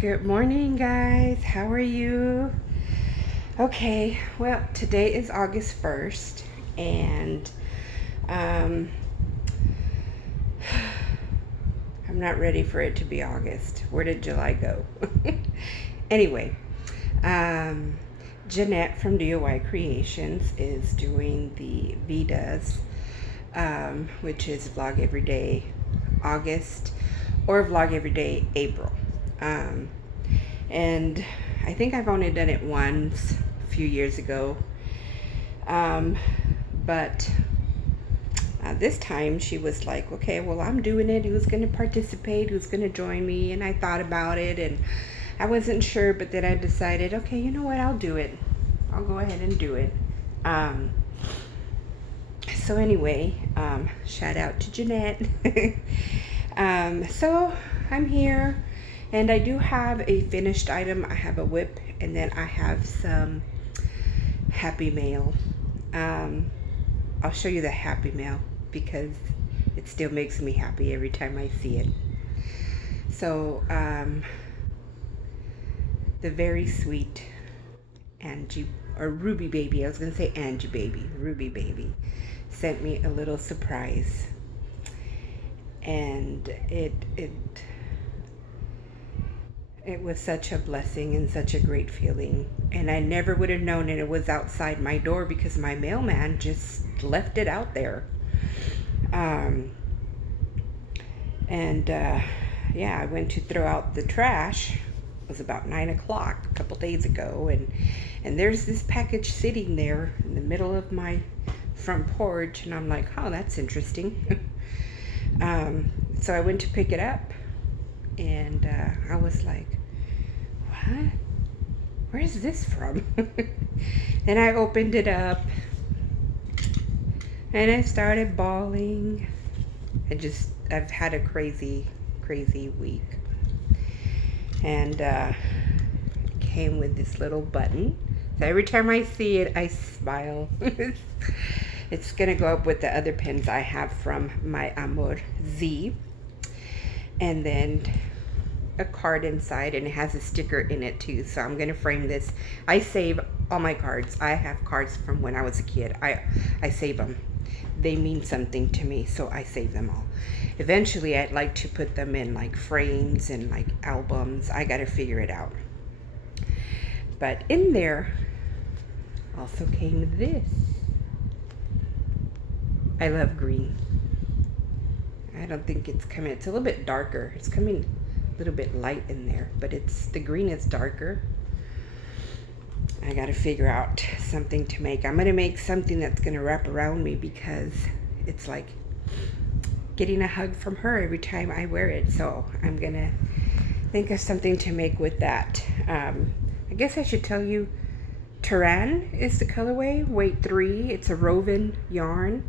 Good morning, guys. How are you? Okay, well, today is August 1st, and um, I'm not ready for it to be August. Where did July go? Anyway, um, Jeannette from DIY Creations is doing the VEDAs, which is Vlog Every Day August or Vlog Every Day April. And I think I've only done it once a few years ago, but this time she was like, okay, well, I'm doing it. Who's going to participate? Who's going to join me? And I thought about it, and I wasn't sure, but then I decided, okay, you know what, I'll do it. I'll go ahead and do it. So anyway, shout out to Jeannette. So I'm here. And I do have a finished item. I have a whip, and then I have some happy mail. I'll show you the happy mail because it still makes me happy every time I see it. So, the very sweet Angie, or Ruby Baby, I was going to say Angie Baby, Ruby Baby, sent me a little surprise. And it was such a blessing and such a great feeling. And I never would have known it was outside my door because my mailman just left it out there. Yeah, I went to throw out the trash. It was about 9 o'clock a couple days ago. And there's this package sitting there in the middle of my front porch. And I'm like, oh, that's interesting. So I went to pick it up. And I was like, what? Where's this from? And I opened it and I started bawling. I've had a crazy week. And it came with this little button. So every time I see it, I smile. It's gonna go up with the other pins I have from my Amor Z. And then a card inside, and it has a sticker in it too, so I'm gonna frame this. I save all my cards. I have cards from when I was a kid. I save them. They mean something to me, so I save them all. Eventually I'd like to put them in like frames and like albums. I gotta figure it out. But in there also came this. I love green. I don't think it's coming. It's a little bit darker. It's coming a little bit light in there, but the green is darker. I got to figure out something to make. I'm going to make something that's going to wrap around me because it's like getting a hug from her every time I wear it. So I'm going to think of something to make with that. I guess I should tell you, Turan is the colorway, weight 3. It's a woven yarn.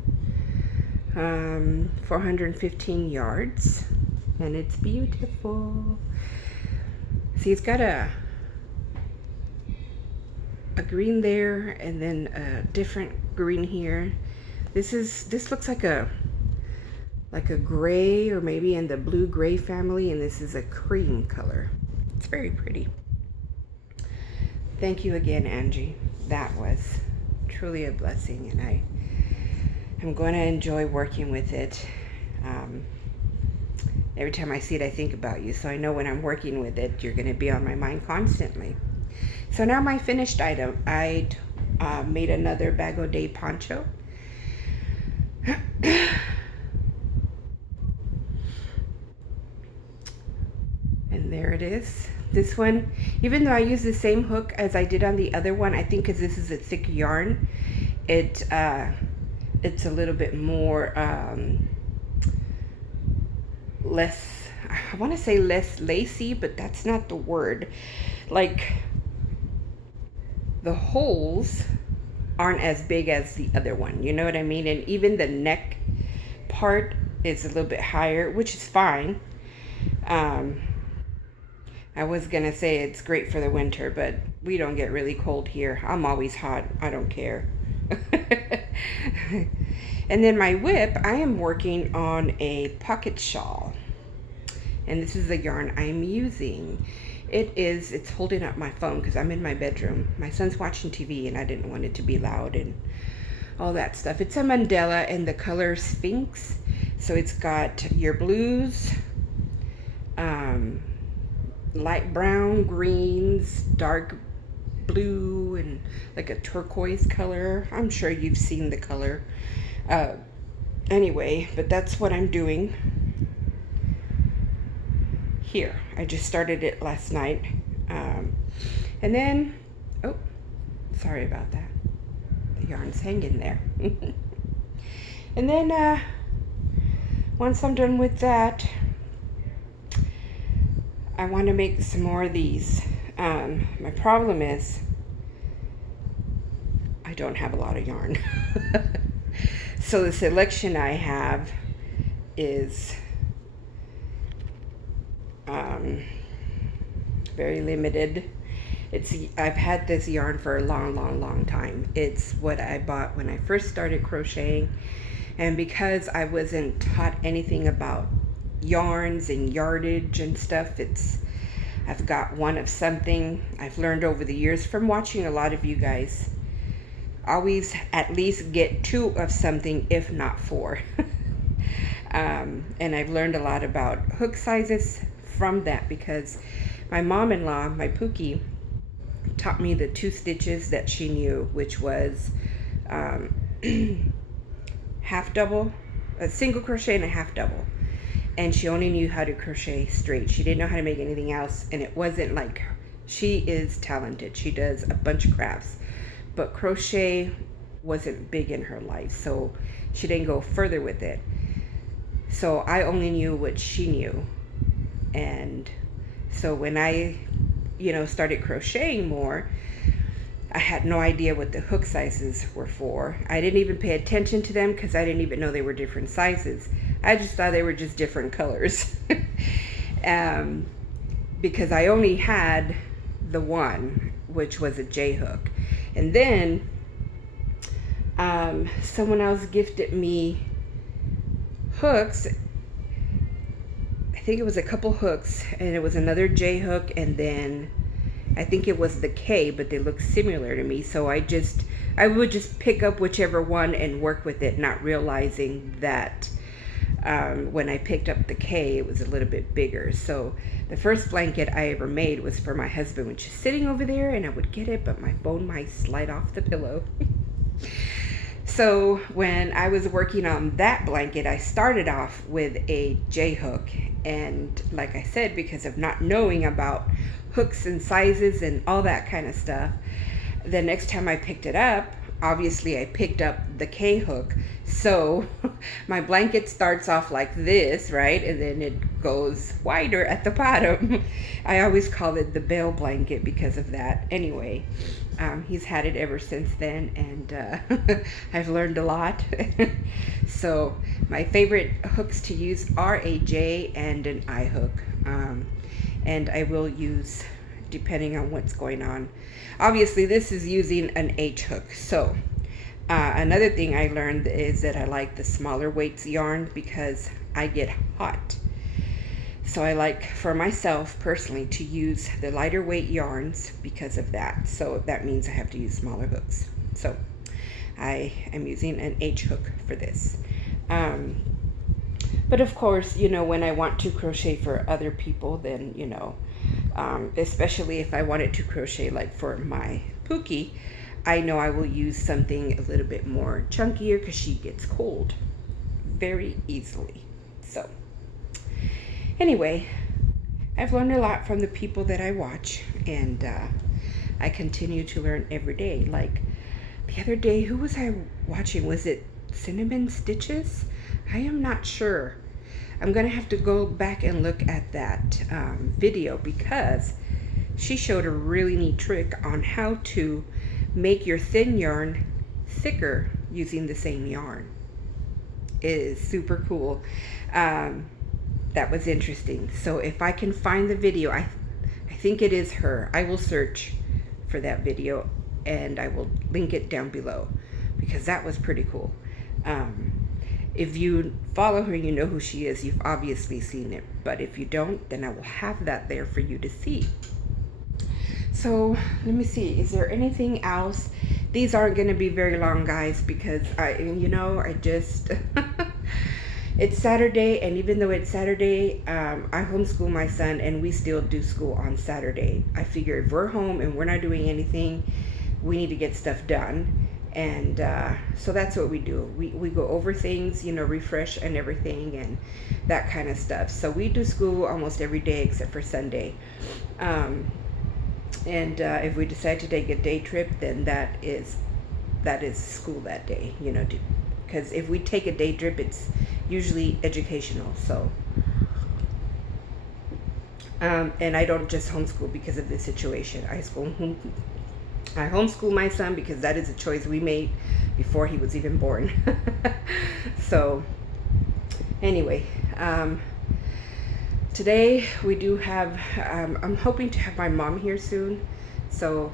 415 yards, and it's beautiful. See, it's got a green there, and then a different green here. This looks like a gray, or maybe in the blue gray family, and this is a cream color. It's very pretty. Thank you again, Angie. That was truly a blessing, and I'm going to enjoy working with it. Every time I see it, I think about you. So I know when I'm working with it, you're going to be on my mind constantly. So now my finished item. I made another Bag O' Day poncho. And there it is. This one, even though I use the same hook as I did on the other one, I think because this is a thick yarn, it's a little bit more less, I want to say less lacy, but that's not the word. Like, the holes aren't as big as the other one, you know what I mean? And even the neck part is a little bit higher, which is fine. I was gonna say it's great for the winter, but we don't get really cold here. I'm always hot. I don't care. And then my whip, I am working on a pocket shawl. And this is the yarn I'm using. It's holding up my phone because I'm in my bedroom. My son's watching TV and I didn't want it to be loud and all that stuff. It's a Mandela and the color Sphinx. So it's got your blues, light brown, greens, dark blue, and like a turquoise color. I'm sure you've seen the color. Anyway, but that's what I'm doing here. I just started it last night. And then, oh, sorry about that. The yarn's hanging there. And then, once I'm done with that, I want to make some more of these. My problem is I don't have a lot of yarn. So the selection I have is very limited. I've had this yarn for a long time. It's what I bought when I first started crocheting, and because I wasn't taught anything about yarns and yardage and stuff, I've got one of something. I've learned over the years from watching a lot of you guys, always at least get 2 of something, if not 4. And I've learned a lot about hook sizes from that, because my mom-in-law, my Pookie, taught me the 2 stitches that she knew, which was half double, a single crochet and a half double. And she only knew how to crochet straight. She didn't know how to make anything else. And it wasn't like, she is talented. She does a bunch of crafts, but crochet wasn't big in her life, so she didn't go further with it. So I only knew what she knew. And so when I, started crocheting more, I had no idea what the hook sizes were for. I didn't even pay attention to them because I didn't even know they were different sizes. I just thought they were just different colors. Because I only had the one, which was a J hook. And then someone else gifted me hooks. I think it was a couple hooks, and it was another J hook, and then I think it was the K, but they look similar to me. So I would just pick up whichever one and work with it, not realizing that when I picked up the K, it was a little bit bigger. So the first blanket I ever made was for my husband, which is sitting over there, and I would get it, but my phone might slide off the pillow. So when I was working on that blanket, I started off with a J hook. And like I said, because of not knowing about hooks and sizes and all that kind of stuff, the next time I picked it up, obviously I picked up the K hook. So my blanket starts off like this, right? And then it goes wider at the bottom. I always call it the bell blanket because of that. Anyway, he's had it ever since then, and I've learned a lot. So my favorite hooks to use are a J and an I hook. And I will use, depending on what's going on. Obviously, this is using an H hook. So another thing I learned is that I like the smaller weights yarn because I get hot. So I like, for myself personally, to use the lighter weight yarns because of that. So that means I have to use smaller hooks. So I am using an H hook for this. But of course, when I want to crochet for other people, then, especially if I wanted to crochet like for my Pookie, I know I will use something a little bit more chunkier because she gets cold very easily. So anyway, I've learned a lot from the people that I watch, and I continue to learn every day. Like the other day, who was I watching? Was it Cinnamon Stitches? I am not sure. I'm gonna have to go back and look at that video, because she showed a really neat trick on how to make your thin yarn thicker using the same yarn. It is super cool. That was interesting. So if I can find the video, I think it is her. I will search for that video and I will link it down below, because that was pretty cool. If you follow her, you know who she is. You've obviously seen it. But if you don't, then I will have that there for you to see. So let me see. Is there anything else? These aren't going to be very long, guys, because I just it's Saturday, and even though it's Saturday, I homeschool my son, and we still do school on Saturday. I figure if we're home and we're not doing anything, we need to get stuff done. And so that's what we do. We go over things, refresh and everything and that kind of stuff. So we do school almost every day except for Sunday. And if we decide to take a day trip, then that is school that day, because if we take a day trip, it's usually educational. So and I don't just homeschool because of this situation. I homeschool my son because that is a choice we made before he was even born. So anyway, today we do have, I'm hoping to have my mom here soon. So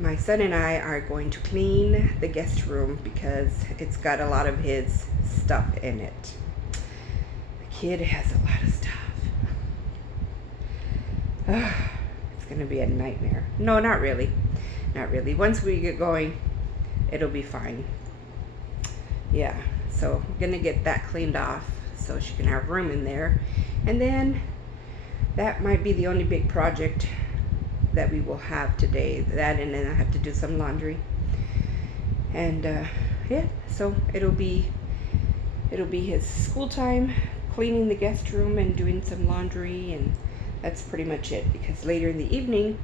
my son and I are going to clean the guest room because it's got a lot of his stuff in it. The kid has a lot of stuff. It's going to be a nightmare. No, not really. Not really. Once we get going, it'll be fine. Yeah, so I'm gonna get that cleaned off so she can have room in there. And then that might be the only big project that we will have today. That, and then I have to do some laundry. And yeah, so it'll be his school time, cleaning the guest room and doing some laundry, and that's pretty much it, because later in the evening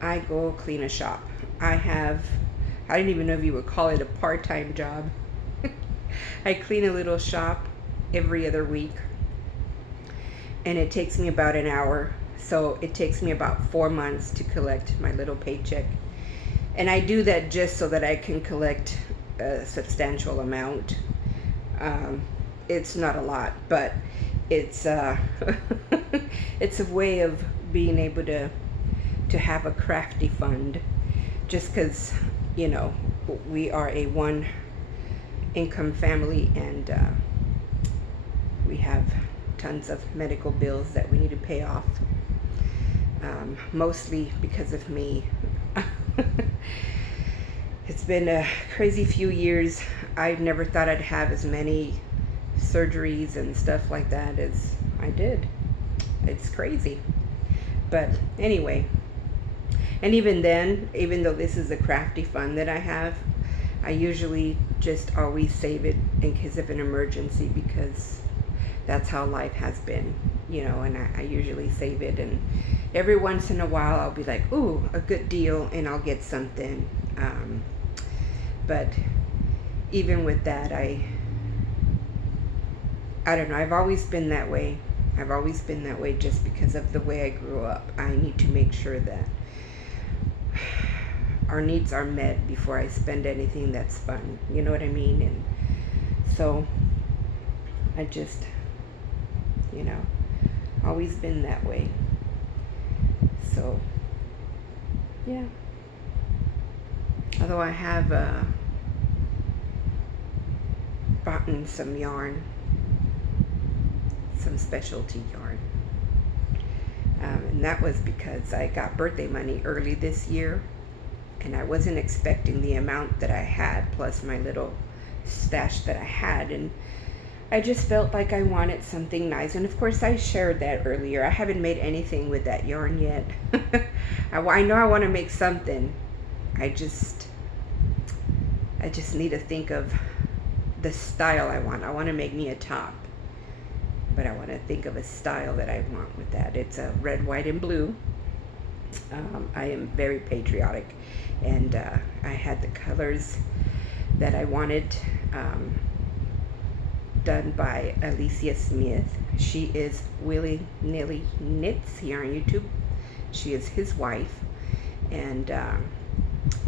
I go clean a shop. I didn't even know if you would call it a part-time job. I clean a little shop every other week, and it takes me about an hour. So it takes me about 4 months to collect my little paycheck. And I do that just so that I can collect a substantial amount. It's not a lot, but it's it's a way of being able to have a crafty fund, just because we are a one income family, and we have tons of medical bills that we need to pay off, mostly because of me. It's been a crazy few years. I never thought I'd have as many surgeries and stuff like that as I did. It's crazy. But anyway, and even then, even though this is a crafty fund that I have, I usually just always save it in case of an emergency, because that's how life has been, and I usually save it. And every once in a while I'll be like, ooh, a good deal, and I'll get something. But even with that, I don't know, I've always been that way. I've always been that way just because of the way I grew up. I need to make sure that our needs are met before I spend anything that's fun. You know what I mean? And so I just, always been that way. So, yeah. Although I have bought some yarn, some specialty yarn. And that was because I got birthday money early this year, and I wasn't expecting the amount that I had, plus my little stash that I had, and I just felt like I wanted something nice. And of course I shared that earlier. I haven't made anything with that yarn yet. I know I want to make something. I just need to think of the style I want. I want to make me a top, but I want to think of a style that I want with that. It's a red, white, and blue. I am very patriotic, and I had the colors that I wanted done by Alicia Smith. She is Willienillie Knits here on YouTube. She is his wife, and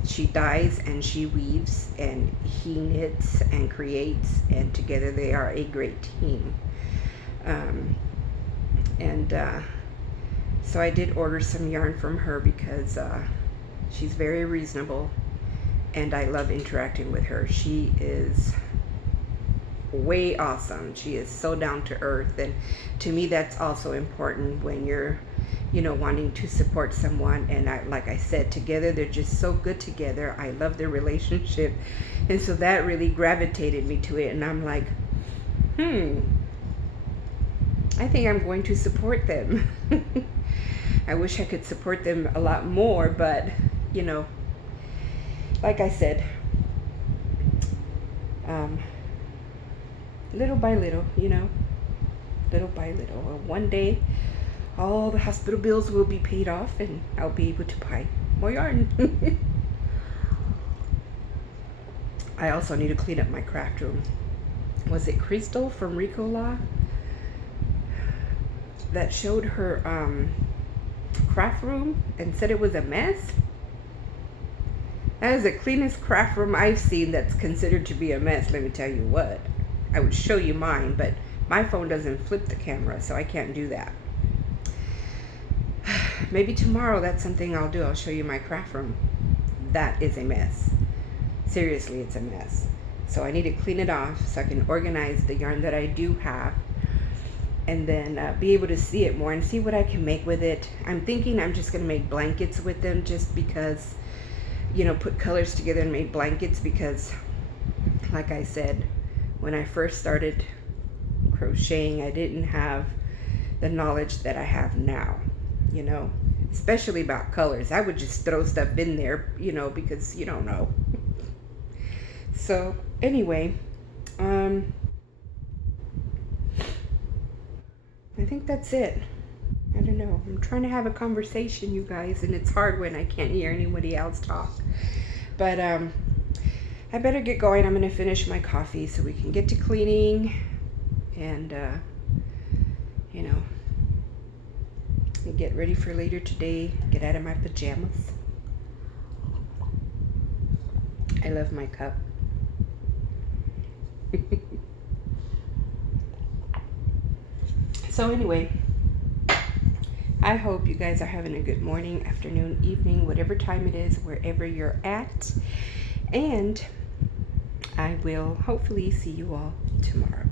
she dyes and she weaves, and he knits and creates, and together they are a great team. So I did order some yarn from her because she's very reasonable, and I love interacting with her. She is way awesome. She is so down to earth, and to me that's also important when you're, you know, wanting to support someone. And like I said, together they're just so good together. I love their relationship, and so that really gravitated me to it. And I'm like, I think I'm going to support them. I wish I could support them a lot more, but you know, like I said, little by little, you know, little by little. One day, all the hospital bills will be paid off, and I'll be able to buy more yarn. I also need to clean up my craft room. Was it Crystal from Ricola that showed her craft room and said it was a mess? That is the cleanest craft room I've seen that's considered to be a mess. Let me tell you what. I would show you mine, but my phone doesn't flip the camera, so I can't do that. Maybe tomorrow that's something I'll do. I'll show you my craft room. That is a mess. Seriously, it's a mess. So I need to clean it off so I can organize the yarn that I do have, and then be able to see it more and see what I can make with it. I'm thinking I'm just going to make blankets with them, just because, you know, put colors together and make blankets, because like I said, when I first started crocheting, I didn't have the knowledge that I have now, you know, especially about colors. I would just throw stuff in there, you know, because you don't know. So anyway, I think that's it. I don't know. I'm trying to have a conversation, you guys, and it's hard when I can't hear anybody else talk. But I better get going. I'm going to finish my coffee so we can get to cleaning and, you know, get ready for later today. Get out of my pajamas. I love my cup. So anyway, I hope you guys are having a good morning, afternoon, evening, whatever time it is, wherever you're at. And I will hopefully see you all tomorrow.